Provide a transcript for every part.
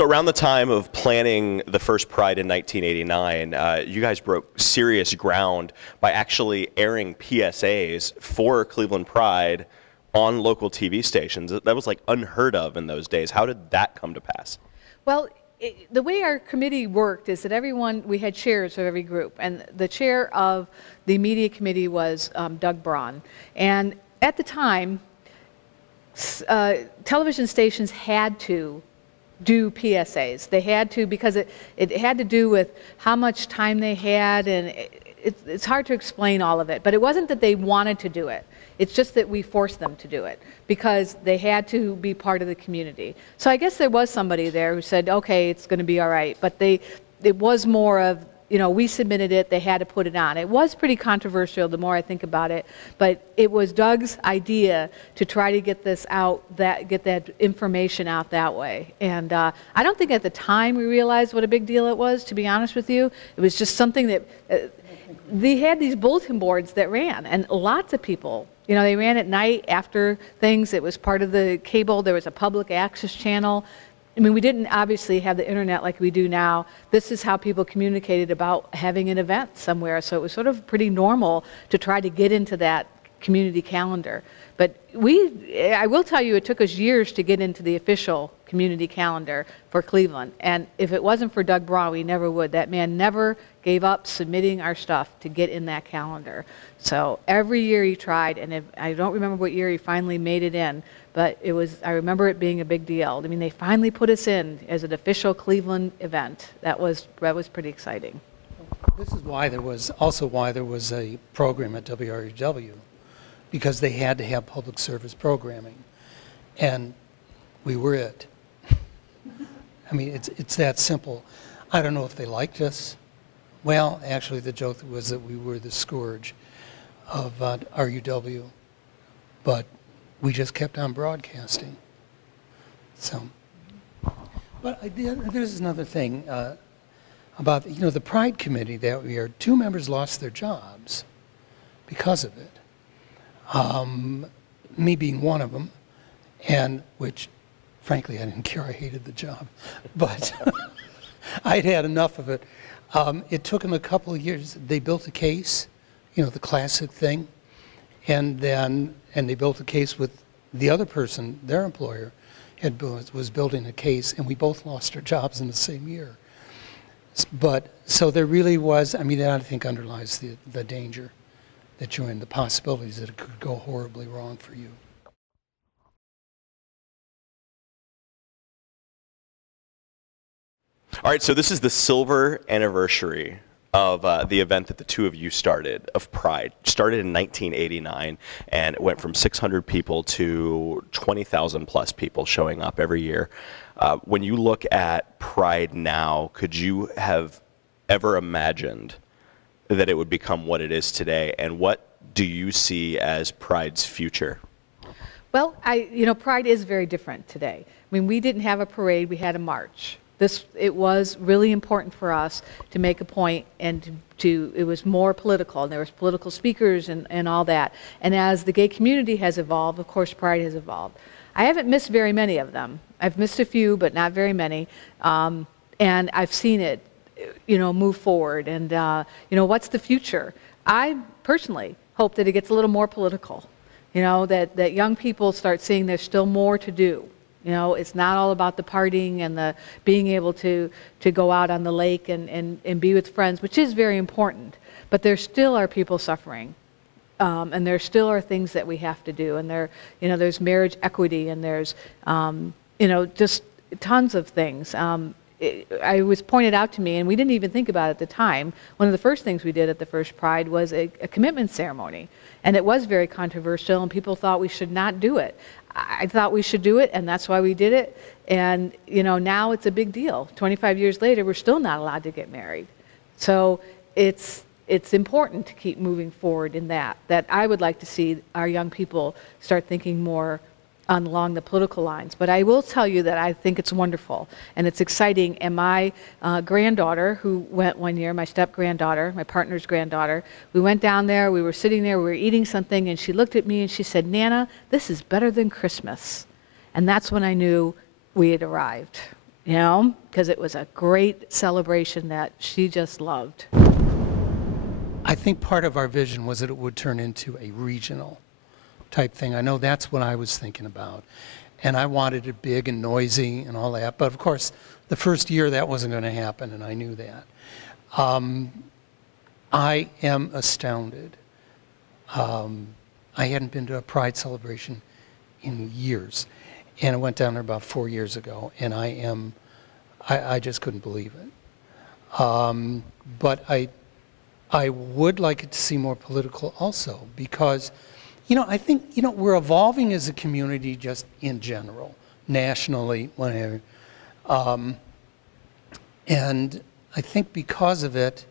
So around the time of planning the first Pride in 1989, you guys broke serious ground by actually airing PSAs for Cleveland Pride on local TV stations. That was like unheard of in those days. How did that come to pass? Well, the way our committee worked is that we had chairs of every group, and the chair of the media committee was Doug Braun. And at the time, television stations had to do PSAs. They had to, because it had to do with how much time they had, and it's hard to explain all of it. But it wasn't that they wanted to do it. It's just that we forced them to do it because they had to be part of the community. So I guess there was somebody there who said, okay, it's going to be all right. But it was more of, you know, we submitted it, they had to put it on. It was pretty controversial the more I think about it, but it was Doug's idea to try to get this out, get that information out that way. And I don't think at the time we realized what a big deal it was, to be honest with you. It was just something that, they had these bulletin boards that ran, and lots of people, you know, they ran at night after things. It was part of the cable. There was a public access channel. I mean, we didn't obviously have the internet like we do now. This is how people communicated about having an event somewhere. So it was sort of pretty normal to try to get into that community calendar. But I will tell you, it took us years to get into the official community calendar for Cleveland. And if it wasn't for Doug Braun, we never would. That man never gave up submitting our stuff to get in that calendar. So every year he tried, and I don't remember what year he finally made it in, but I remember it being a big deal. I mean, they finally put us in as an official Cleveland event. That was pretty exciting. This is why there was a program at WRUW, because they had to have public service programming, and we were it. I mean, it's that simple. I don't know if they liked us. Well, actually, the joke was that we were the scourge of RUW, but we just kept on broadcasting. So, but there's another thing about, you know, the Pride Committee that we are. 2 members lost their jobs because of it. Me being one of them, and which, frankly, I didn't care. I hated the job, but I'd had enough of it. It took them a couple of years. They built a case, you know, the classic thing, and they built a case with the other person, their employer, was building a case, and we both lost our jobs in the same year. But so there really was. I mean, that I think underlies the danger that you're in, the possibilities that it could go horribly wrong for you. All right, so this is the silver anniversary of the event that the 2 of you started, of Pride. Started in 1989, and it went from 600 people to 20,000 plus people showing up every year. When you look at Pride now, could you have ever imagined that it would become what it is today, and what do you see as Pride's future? Well, you know, Pride is very different today. I mean, we didn't have a parade, we had a march. It was really important for us to make a point, and it was more political, and there was political speakers and all that. And as the gay community has evolved, of course, Pride has evolved. I haven't missed very many of them. I've missed a few, but not very many. And I've seen it, you know, move forward. And, you know, what's the future? I personally hope that it gets a little more political, you know, that young people start seeing there's still more to do. You know, it's not all about the partying and the being able to go out on the lake and be with friends, which is very important. But there still are people suffering, and there still are things that we have to do. And you know, there's marriage equity, and there's, you know, just tons of things. It was pointed out to me, and we didn't even think about it at the time. One of the first things we did at the first Pride was a commitment ceremony, and it was very controversial, and people thought we should not do it. I thought we should do it, and that's why we did it. And you know, now it's a big deal. 25 years later, we're still not allowed to get married. So it's important to keep moving forward in that I would like to see our young people start thinking more along the political lines. But I will tell you that I think it's wonderful and it's exciting. And my granddaughter, who went one year, my step-granddaughter, my partner's granddaughter, we went down there, we were sitting there, we were eating something, and she looked at me and she said, "Nana, this is better than Christmas." And that's when I knew we had arrived. you know, because it was a great celebration that she just loved. I think part of our vision was that it would turn into a regional type thing. I know that's what I was thinking about. And I wanted it big and noisy and all that. But of course, the first year that wasn't going to happen, and I knew that. I am astounded. I hadn't been to a Pride celebration in years. And I went down there about 4 years ago, and I just couldn't believe it. But I would like it to see more political also, because, you know, I think, you know, we're evolving as a community just in general, nationally, whatever. And I think because of it,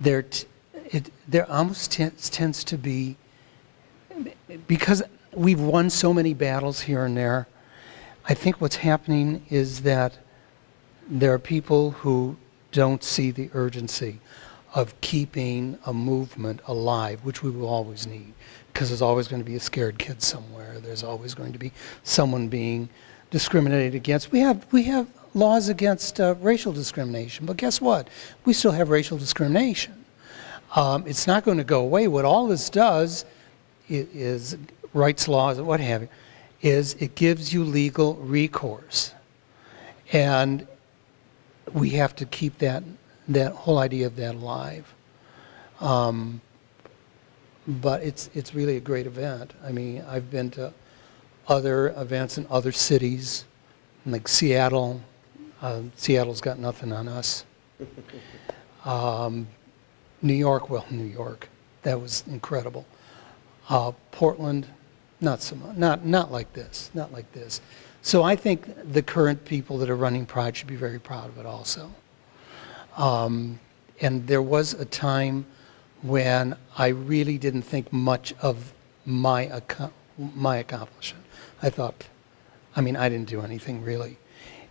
there almost tends to be, because we've won so many battles here and there, I think what's happening is that there are people who don't see the urgency of keeping a movement alive, which we will always need, because there's always going to be a scared kid somewhere. There's always going to be someone being discriminated against. We have laws against racial discrimination, but guess what? We still have racial discrimination. It's not going to go away. What all this does is rights laws and what have you, is it gives you legal recourse. And we have to keep that whole idea of that alive. But it's really a great event. I mean, I've been to other events in other cities, like Seattle. Seattle's got nothing on us. New York, that was incredible. Portland, not so much, not like this, not like this. So I think the current people that are running Pride should be very proud of it also. And there was a time when I really didn't think much of my accomplishment. I thought, I mean, I didn't do anything really.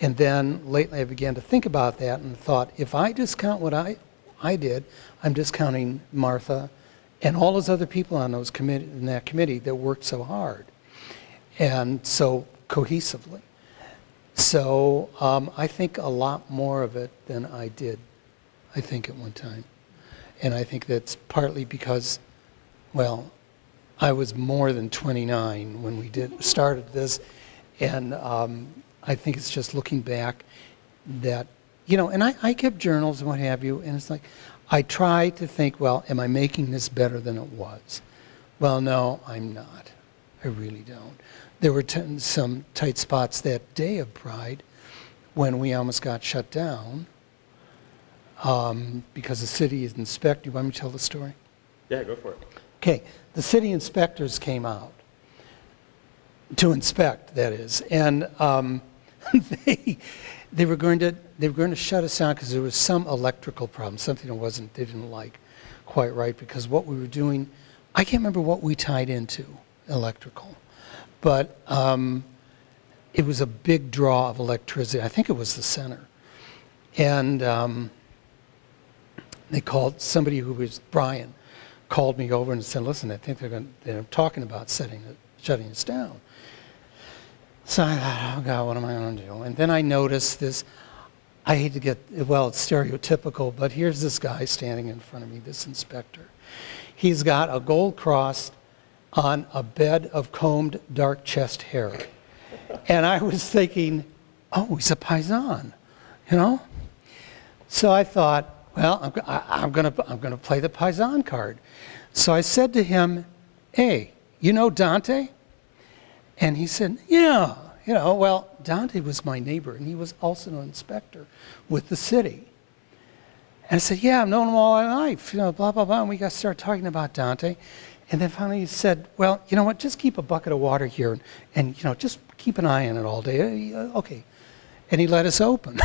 And then lately I began to think about that and thought, if I discount what I did, I'm discounting Martha and all those other people on those in that committee that worked so hard and so cohesively. So I think a lot more of it than I did, I think, at one time. And I think that's partly because, well, I was more than 29 when we started this. And I think it's just looking back that, you know, and I kept journals and what have you, and it's like, I try to think, well, am I making this better than it was? Well, no, I'm not. I really don't. There were some tight spots that day of Pride when we almost got shut down because the city inspector, you want me to tell the story? Yeah, go for it. Okay, the city inspectors came out to inspect, that is, and they were going to shut us down because there was some electrical problem, something they didn't like quite right, because what we were doing, I can't remember what we tied into electrical, but it was a big draw of electricity. I think it was the center. And they called, somebody who was, Brian, called me over and said, listen, I think they're talking about shutting us down. So I thought, oh God, what am I going to do? And then I noticed this, I hate to get, well, it's stereotypical, but here's this guy standing in front of me, this inspector. He's got a gold cross on a bed of combed dark chest hair. And I was thinking, oh, he's a paisan, you know? So I thought, well, I'm going to play the paisan card. So I said to him, hey, you know Dante? And he said, yeah, you know, well, Dante was my neighbor, and he was also an inspector with the city. And I said, yeah, I've known him all my life, you know, blah, blah, blah. And we got to start talking about Dante. And then finally he said, well, you know what, just keep a bucket of water here and you know, just keep an eye on it all day. Okay. And he let us open.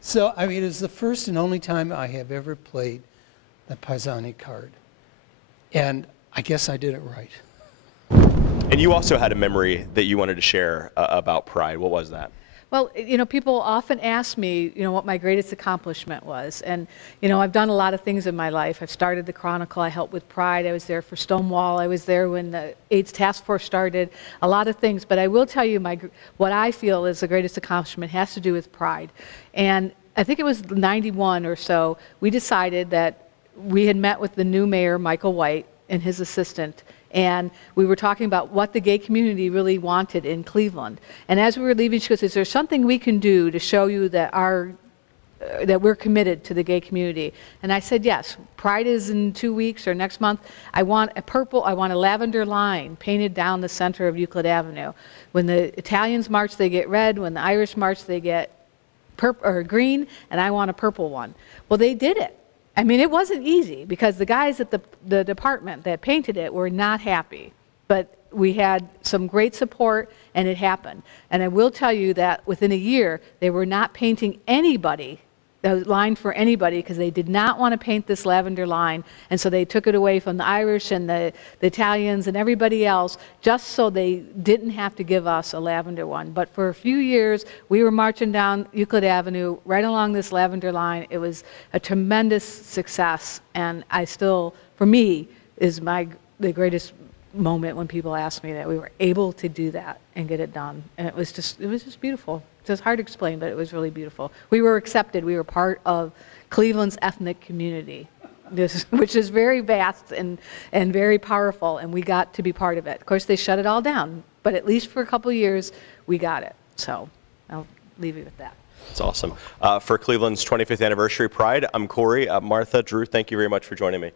So, I mean, it's the first and only time I have ever played the Paisani card. And I guess I did it right. And you also had a memory that you wanted to share about Pride. What was that? Well, people often ask me, what my greatest accomplishment was. And, I've done a lot of things in my life. I've started the Chronicle. I helped with Pride. I was there for Stonewall. I was there when the AIDS Task Force started. A lot of things. But I will tell you, what I feel is the greatest accomplishment has to do with Pride. And I think it was 91 or so, we decided that we had met with the new mayor, Michael White, and his assistant, and we were talking about what the gay community really wanted in Cleveland. And as we were leaving, she goes, "Is there something we can do to show you that that we're committed to the gay community?" And I said, "Yes. Pride is in 2 weeks or next month. I want a lavender line painted down the center of Euclid Avenue. When the Italians march, they get red. When the Irish march, they get green, and I want a purple one." Well, they did it. I mean, it wasn't easy because the guys at the department that painted it were not happy. But we had some great support, and it happened. And I will tell you that within a year, they were not painting the line for anybody, because they did not want to paint this lavender line. And so they took it away from the Irish and the Italians and everybody else, just so they didn't have to give us a lavender one. But for a few years, we were marching down Euclid Avenue right along this lavender line. It was a tremendous success. And for me, is the greatest moment when people ask me that we were able to do that and get it done. And it was just beautiful. It's hard to explain, but it was really beautiful. We were accepted. We were part of Cleveland's ethnic community, which is very vast and very powerful, and we got to be part of it. Of course, they shut it all down, but at least for a couple years, we got it. So I'll leave you with that. That's awesome. For Cleveland's 25th anniversary Pride, I'm Corey. Martha, Drew, thank you very much for joining me.